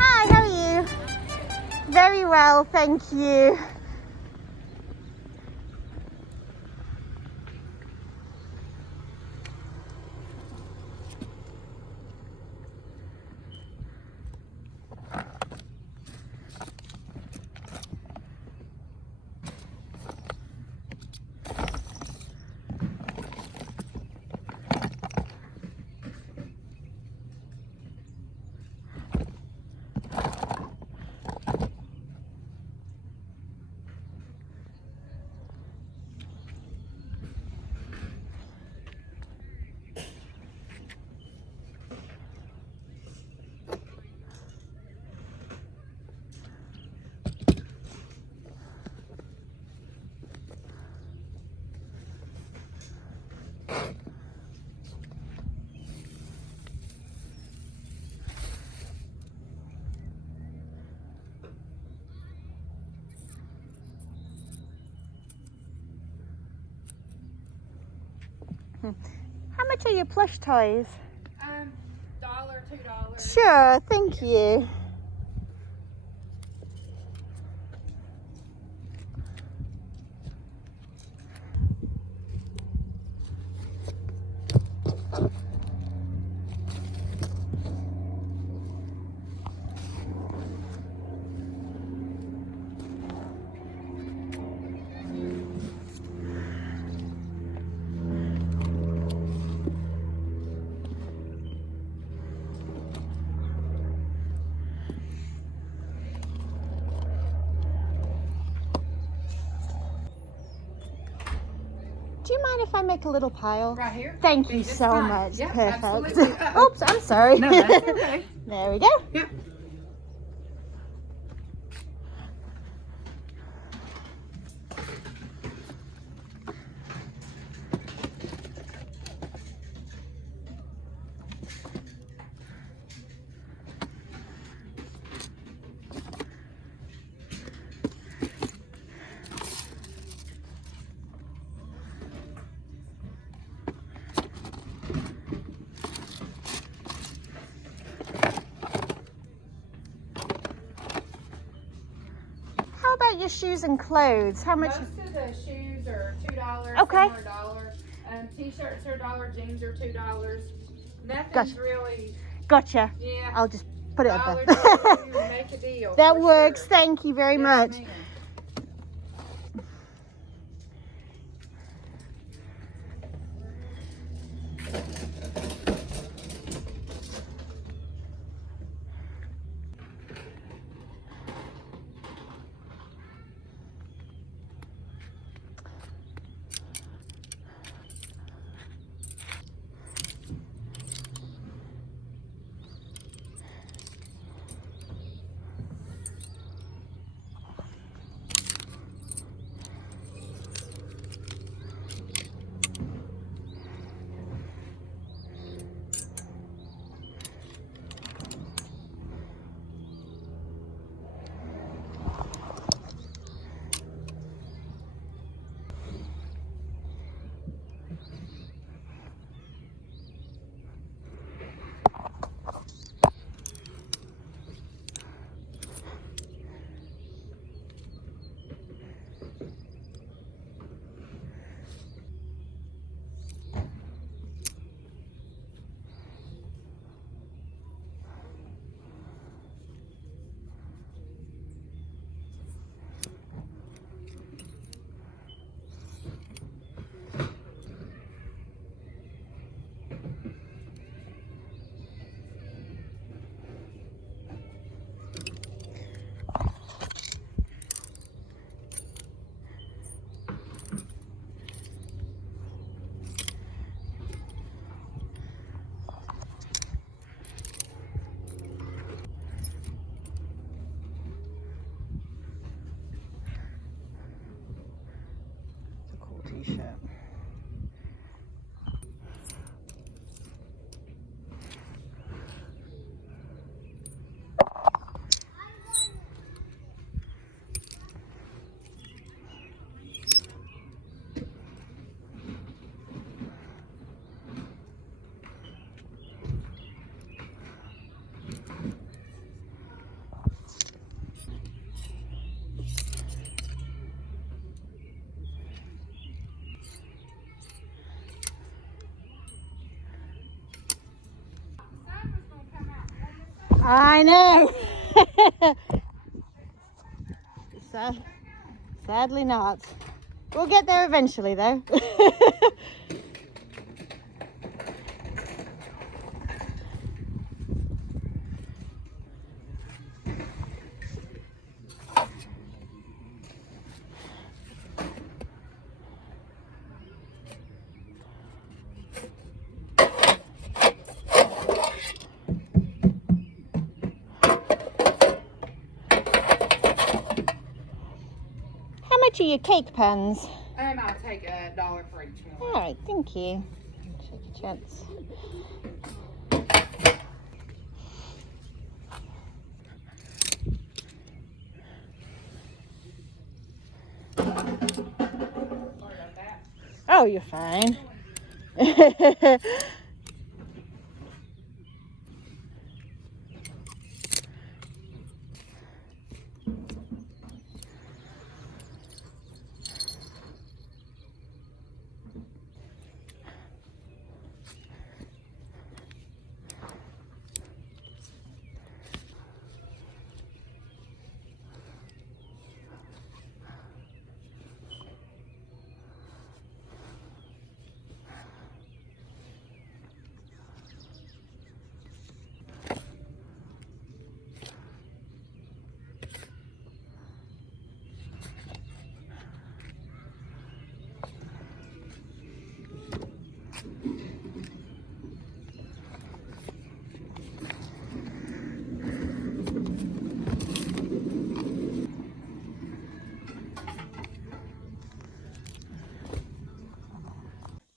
Hi, how are you? Very well, thank you. How much are your plush toys? $1, $2. Sure, thank you. Do you mind if I make a little pile? Right here? Thank you It's so fine. much. Yep, Perfect. absolutely. Oops, I'm sorry. No, that's okay. There we go. Yep. How about your shoes and clothes? How much? Most of the shoes are $2. Okay. Some are $1. T-shirts are $1. Jeans are $2. Nothing's Gotcha. really. Gotcha. Yeah. I'll just put it up $1, there. $2, make a deal. That for works. sure. Thank you very Yes, much. ma'am. I know. Sadly not. We'll get there eventually though. How much are your cake pans? I'll take $1 for each one. All right, thank you. Check your chance. Sorry about that. Oh, you're fine.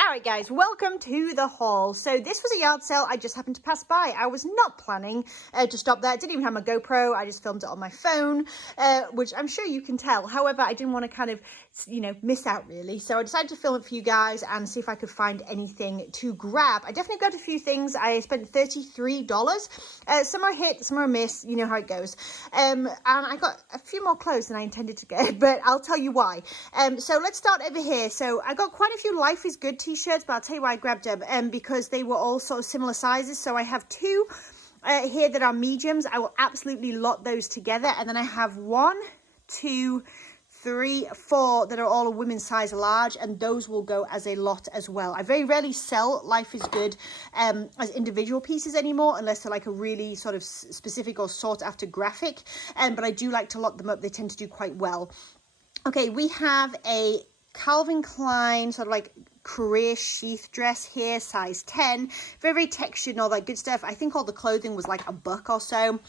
Alright guys, welcome to the haul. So this was a yard sale I just happened to pass by. I was not planning to stop there. I didn't even have my GoPro. I just filmed it on my phone, which I'm sure you can tell. However, I didn't want to kind of, you know, miss out really. So I decided to film it for you guys and see if I could find anything to grab. I definitely got a few things. I spent $33. Some are a hit, some are a miss. You know how it goes. And I got a few more clothes than I intended to get, but I'll tell you why. So let's start over here. So I got quite a few Life is Good t-shirts, but I'll tell you why I grabbed them, because they were all sort of similar sizes. So I have two here that are mediums. I will absolutely lot those together. And then I have 1, 2, 3, 4 that are all a women's size large, and those will go as a lot as well. I very rarely sell Life is Good as individual pieces anymore, unless they're like a really sort of specific or sought after graphic, but I do like to lot them up. They tend to do quite well. Okay, we have a Calvin Klein sort of like career sheath dress here, size 10, very textured and all that good stuff. I think all the clothing was like $1 or so.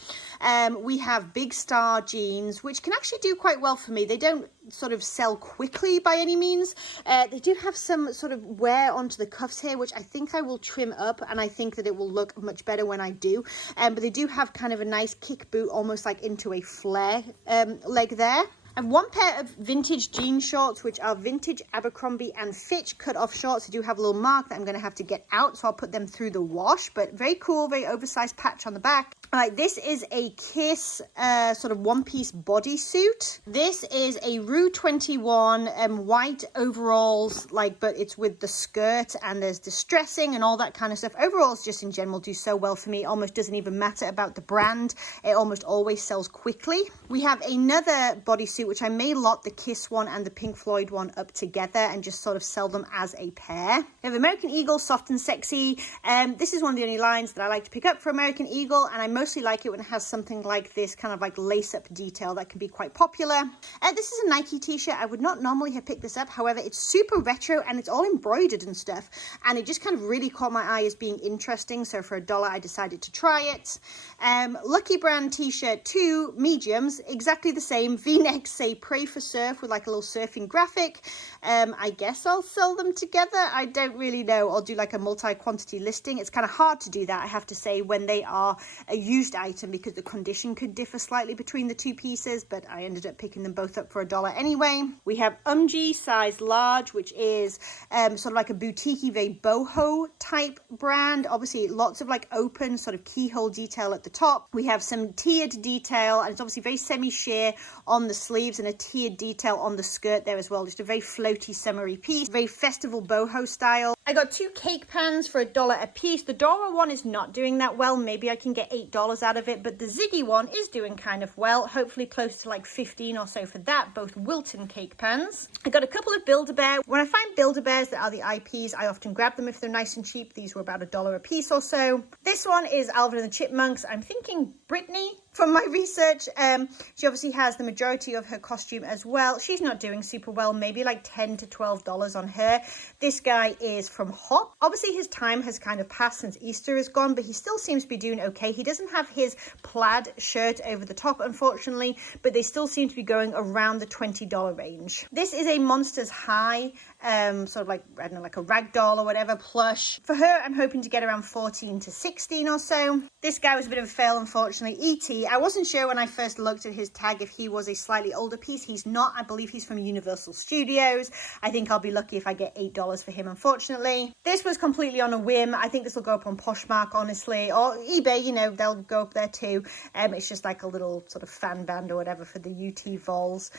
We have Big Star jeans, which can actually do quite well for me. They don't sort of sell quickly by any means. They do have some sort of wear onto the cuffs here, which I think I will trim up, and I think that it will look much better when I do. But they do have kind of a nice kick boot, almost like into a flare leg there. And one pair of vintage jean shorts, which are vintage Abercrombie and Fitch cut off shorts. I do have a little mark that I'm going to have to get out, so I'll put them through the wash, but very cool, very oversized patch on the back. All right, this is a Kiss sort of one-piece bodysuit. This is a Rue 21 white overalls, like, but it's with the skirt, and there's distressing and all that kind of stuff. Overalls just in general do so well for me. It almost doesn't even matter about the brand. It almost always sells quickly. We have another bodysuit, which I may lot the Kiss one and the Pink Floyd one up together and just sort of sell them as a pair. We have American Eagle, soft and sexy. This is one of the only lines that I like to pick up for American Eagle, and I mostly like it when it has something like this kind of like lace-up detail that can be quite popular. This is a Nike t-shirt. I would not normally have picked this up. However, it's super retro and it's all embroidered and stuff, and it just kind of really caught my eye as being interesting. So for $1, I decided to try it. Lucky Brand t-shirt, 2 mediums, exactly the same. V-neck, say Pray for Surf, with like a little surfing graphic. I guess I'll sell them together. I don't really know. I'll do like a multi-quantity listing. It's kind of hard to do that, I have to say, when they are a used item, because the condition could differ slightly between the two pieces, but I ended up picking them both up for $1 anyway. We have Umgee size large, which is sort of like a boutique-y, very boho type brand. Obviously lots of like open sort of keyhole detail at the top. We have some tiered detail, and it's obviously very semi-sheer on the sleeve. sleeves and a tiered detail on the skirt there as well. Just a very floaty, summery piece, very festival boho style. I got 2 cake pans for $1 a piece. The Dora one is not doing that well. Maybe I can get $8 out of it, but the Ziggy one is doing kind of well. Hopefully close to like 15 or so for that, both Wilton cake pans. I got a couple of Build-A-Bear. When I find Build-A-Bears that are the IPs, I often grab them if they're nice and cheap. These were about $1 a piece or so. This one is Alvin and the Chipmunks. I'm thinking Brittany from my research. She obviously has the majority of her costume as well. She's not doing super well, maybe like $10 to $12 on her. This guy is from Hop. Obviously his time has kind of passed since Easter is gone, but he still seems to be doing okay. He doesn't have his plaid shirt over the top, unfortunately, but they still seem to be going around the $20 range. This is a Monsters High, sort of like, I don't know, like a ragdoll or whatever, plush. For her, I'm hoping to get around 14 to 16 or so. This guy was a bit of a fail, unfortunately. E.T., I wasn't sure when I first looked at his tag if he was a slightly older piece. He's not. I believe he's from Universal Studios. I think I'll be lucky if I get $8 for him, unfortunately. This was completely on a whim. I think this will go up on Poshmark, honestly, or eBay, you know, they'll go up there too. It's just like a little sort of fan band or whatever for the UT Vols.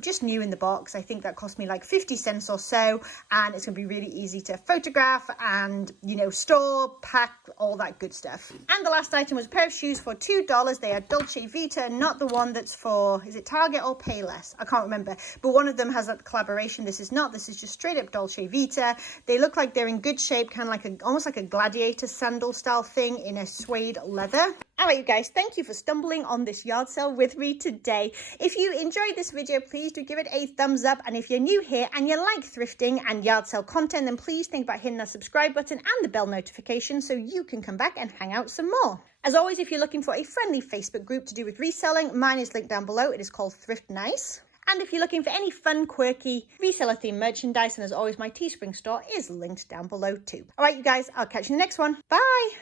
Just new in the box. I think that cost me like 50 cents or so, and it's going to be really easy to photograph and, you know, store, pack, all that good stuff. And the last item was a pair of shoes for $2. They are Dolce Vita, not the one that's for, is it Target or Payless? I can't remember, but one of them has that collaboration. This is not. This is just straight up Dolce Vita. They look like they're in good shape, kind of like almost like a gladiator sandal style thing in a suede leather. All right, you guys, thank you for stumbling on this yard sale with me today. If you enjoyed this video, please do give it a thumbs up. And if you're new here and you like thrifting and yard sale content, then please think about hitting that subscribe button and the bell notification so you can come back and hang out some more. As always, if you're looking for a friendly Facebook group to do with reselling, mine is linked down below. It is called Thrift Nice. And if you're looking for any fun, quirky reseller themed merchandise, and as always, my Teespring store is linked down below too. All right, you guys, I'll catch you in the next one. Bye.